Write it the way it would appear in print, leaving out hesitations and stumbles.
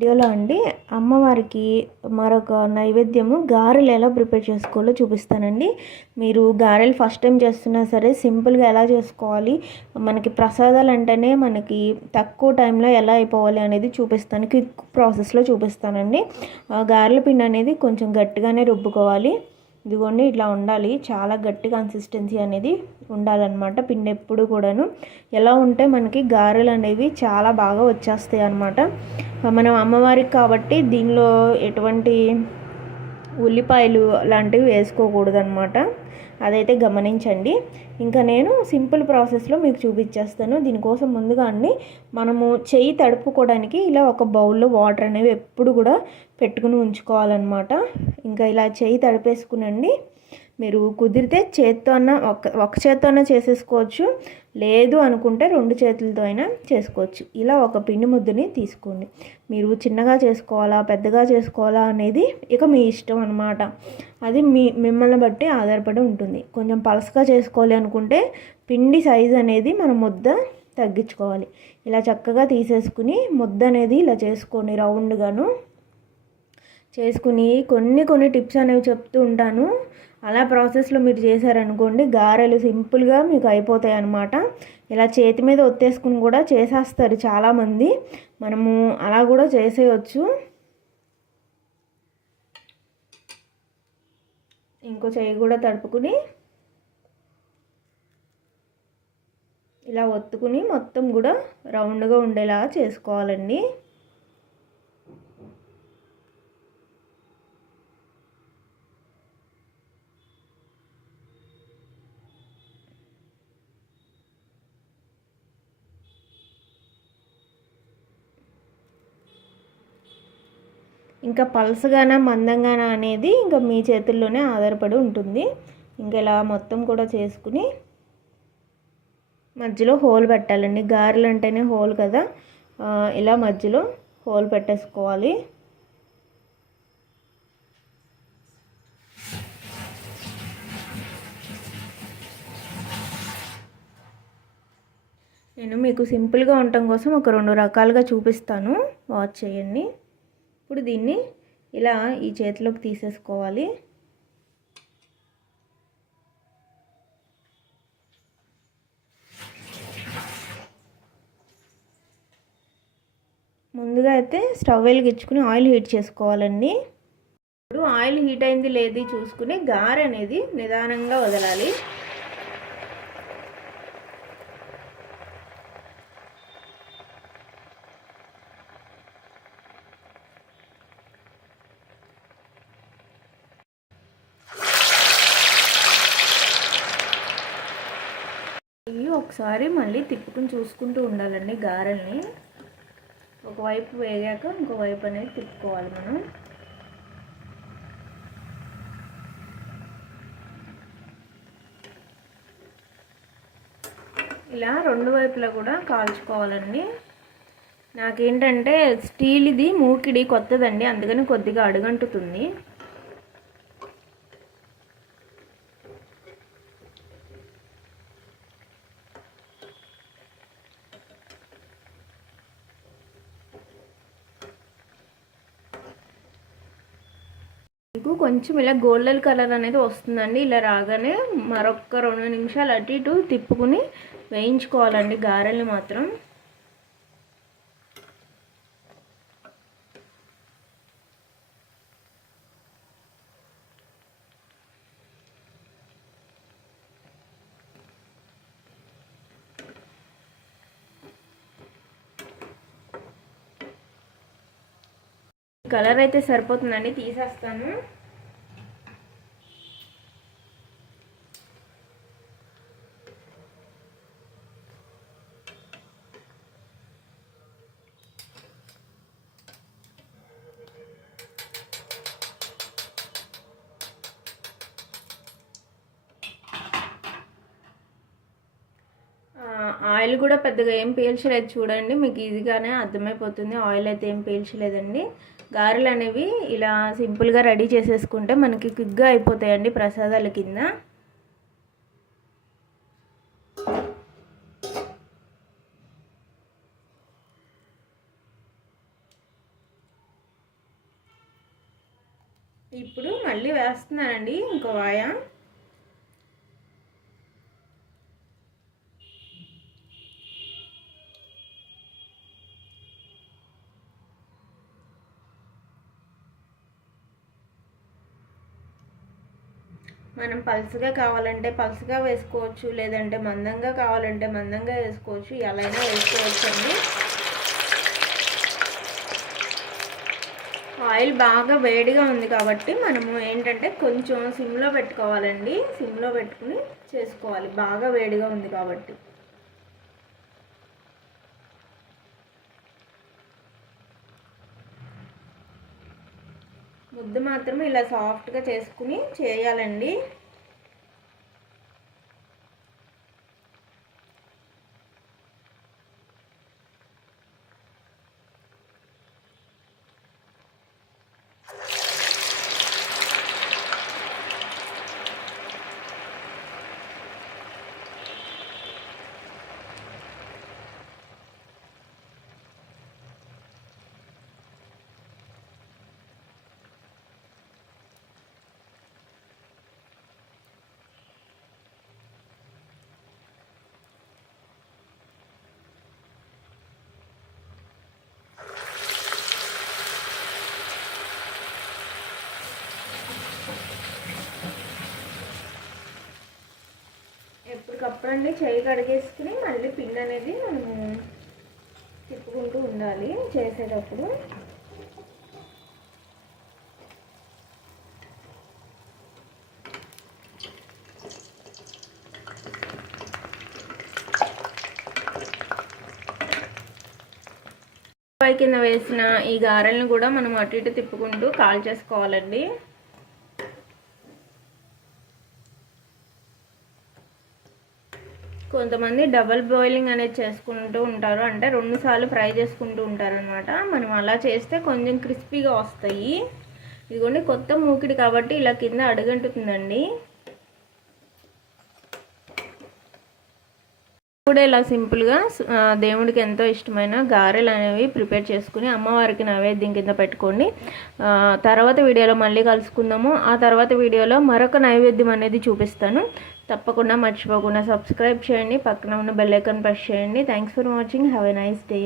వీడియోలో అండి అమ్మవారికి మరొక నైవేద్యము గారెలు ఎలా ప్రిపేర్ చేసుకోవాలో చూపిస్తానండి. మీరు గారెలు ఫస్ట్ టైం చేస్తున్నా సరే సింపుల్గా ఎలా చేసుకోవాలి, మనకి ప్రసాదాలు అంటేనే మనకి తక్కువ టైంలో ఎలా అయిపోవాలి అనేది చూపిస్తాను. క్విక్ ప్రాసెస్లో చూపిస్తానండి. గారెల పిండి అనేది కొంచెం గట్టిగానే రుబ్బుకోవాలి. ఇదిగోండి ఇట్లా ఉండాలి, చాలా గట్టి కన్సిస్టెన్సీ అనేది ఉండాలన్నమాట. పిండి ఎప్పుడు కూడాను ఎలా ఉంటే మనకి గారెలు అనేవి చాలా బాగా వచ్చేస్తాయి అన్నమాట. మనం అమ్మవారికి కాబట్టి దీనిలో ఎటువంటి ఉల్లిపాయలు లాంటివి వేసుకోకూడదు అనమాట. అదైతే గమనించండి. ఇంకా నేను సింపుల్ ప్రాసెస్లో మీకు చూపించేస్తాను. దీనికోసం ముందుగా అండి మనము చెయ్యి తడుపుకోవడానికి ఇలా ఒక బౌల్లో వాటర్ అనేవి ఎప్పుడు కూడా పెట్టుకుని ఉంచుకోవాలన్నమాట. ఇంకా ఇలా చెయ్యి తడిపేసుకునండి. మీరు కుదిరితే చేత్తో అన్న ఒక చేత్తో అయినా చేసేసుకోవచ్చు, లేదు అనుకుంటే 2 చేతులతో అయినా చేసుకోవచ్చు. ఇలా ఒక పిండి ముద్దని తీసుకోండి. మీరు చిన్నగా చేసుకోవాలా పెద్దగా చేసుకోవాలా అనేది ఇక మీ ఇష్టం అన్నమాట. అది మిమ్మల్ని బట్టి ఆధారపడి ఉంటుంది. కొంచెం పలసగా చేసుకోవాలి అనుకుంటే పిండి సైజ్ అనేది మనం ముద్ద తగ్గించుకోవాలి. ఇలా చక్కగా తీసేసుకుని ముద్ద అనేది ఇలా చేసుకోండి. రౌండ్గాను చేసుకుని కొన్ని టిప్స్ అనేవి చెప్తూ ఉంటాను. అలా ప్రాసెస్లో మీరు చేశారనుకోండి గారెలు సింపుల్గా మీకు అయిపోతాయి అన్నమాట. ఇలా చేతి మీద ఒత్తేసుకుని కూడా చేసేస్తారు చాలామంది. మనము అలా కూడా చేసేయచ్చు. ఇంకో చెయ్యి కూడా తడుపుకుని ఇలా ఒత్తుకుని మొత్తం కూడా రౌండ్గా ఉండేలా చేసుకోవాలండి. ఇంకా పలసగానా మందంగానా అనేది ఇంకా మీ చేతుల్లోనే ఆధారపడి ఉంటుంది. ఇంకా ఇలా మొత్తం కూడా చేసుకుని మధ్యలో హోల్ పెట్టాలండి. గారెలు అంటేనే హోల్ కదా, ఇలా మధ్యలో హోల్ పెట్టేసుకోవాలి. నేను మీకు సింపుల్గా ఉండటం కోసం ఒక 2 రకాలుగా చూపిస్తాను, వాచ్ చేయండి. ఇప్పుడు దీన్ని ఇలా ఈ చేతిలోకి తీసేసుకోవాలి. ముందుగా అయితే స్టవ్ వెలిగించుకుని ఆయిల్ హీట్ చేసుకోవాలండి. ఇప్పుడు ఆయిల్ హీట్ అయింది లేదు చూసుకుని గారె అనేది నిదానంగా వదలాలి. ఒకసారి మళ్ళీ తిప్పుకుని చూసుకుంటూ ఉండాలండి గారెల్ని. ఒకవైపు వేగాక ఇంకోవైపు అనేది తిప్పుకోవాలి మనం. ఇలా 2 వైపులా కూడా కాల్చుకోవాలండి. నాకేంటంటే స్టీల్ ఇది మూకిడి కొత్తదండి, అందుకని కొద్దిగా అడుగంటుతుంది. మీకు కొంచెం ఇలా గోల్డెన్ కలర్ అనేది వస్తుందండి. ఇలా రాగానే మరొక 2 నిమిషాలు అటు ఇటు తిప్పుకుని వేయించుకోవాలండి గారెల్ని మాత్రం. కలర్ అయితే సరిపోతుందండి, తీసేస్తాను. ఆయిల్ కూడా పెద్దగా ఏం పీల్చలేదు చూడండి, మీకు ఈజీగానే అర్థమైపోతుంది. ఆయిల్ అయితే ఏం పీల్చలేదండి. గారెలు అనేవి ఇలా సింపుల్గా రెడీ చేసేసుకుంటే మనకి క్విక్గా అయిపోతాయండి ప్రసాదాల కింద. ఇప్పుడు మళ్ళీ వేస్తున్నానండి ఇంకో వాయ. మనం పలుసుగా కావాలంటే పలుసుగా వేసుకోవచ్చు, లేదంటే మందంగా కావాలంటే మందంగా వేసుకోవచ్చు, ఎలా అయినా వేసుకోవచ్చు అండి. ఆయిల్ బాగా వేడిగా ఉంది కాబట్టి మనము ఏంటంటే కొంచెం సిమ్లో పెట్టుకోవాలండి. సిమ్లో పెట్టుకుని చేసుకోవాలి, బాగా వేడిగా ఉంది కాబట్టి. ముద్ద మాత్రం ఇలా సాఫ్ట్గా చేసుకుని చేయాలండి. ఎప్పటికప్పుడు అండి చేయి కడిగేసుకుని మళ్ళీ పిండి అనేది మనము తిప్పుకుంటూ ఉండాలి చేసేటప్పుడు. పై కింద వేసిన ఈ గారెలను కూడా మనం అటు ఇటు తిప్పుకుంటూ కాల్ చేసుకోవాలండి. కొంతమంది డబల్ బాయిలింగ్ అనేది చేసుకుంటూ ఉంటారు, అంటే 2 సార్లు ఫ్రై చేసుకుంటూ ఉంటారనమాట. మనం అలా చేస్తే కొంచెం క్రిస్పీగా వస్తాయి. ఇదిగోండి కొత్త మూకిడి కాబట్టి ఇలా కింద అడుగంటుతుందండి. కూడా ఇలా సింపుల్గా దేవుడికి ఎంతో ఇష్టమైన గారెలు అనేవి ప్రిపేర్ చేసుకుని అమ్మవారికి నైవేద్యం కింద పెట్టుకోండి. తర్వాత వీడియోలో మళ్ళీ కలుసుకుందాము. ఆ తర్వాత వీడియోలో మరొక నైవేద్యం అనేది చూపిస్తాను. తప్పకుండా మర్చిపోకుండా సబ్స్క్రైబ్ చేయండి, పక్కన ఉన్న బెల్ ఐకాన్ ప్రెస్ చేయండి. Thanks for watching. Have a nice day.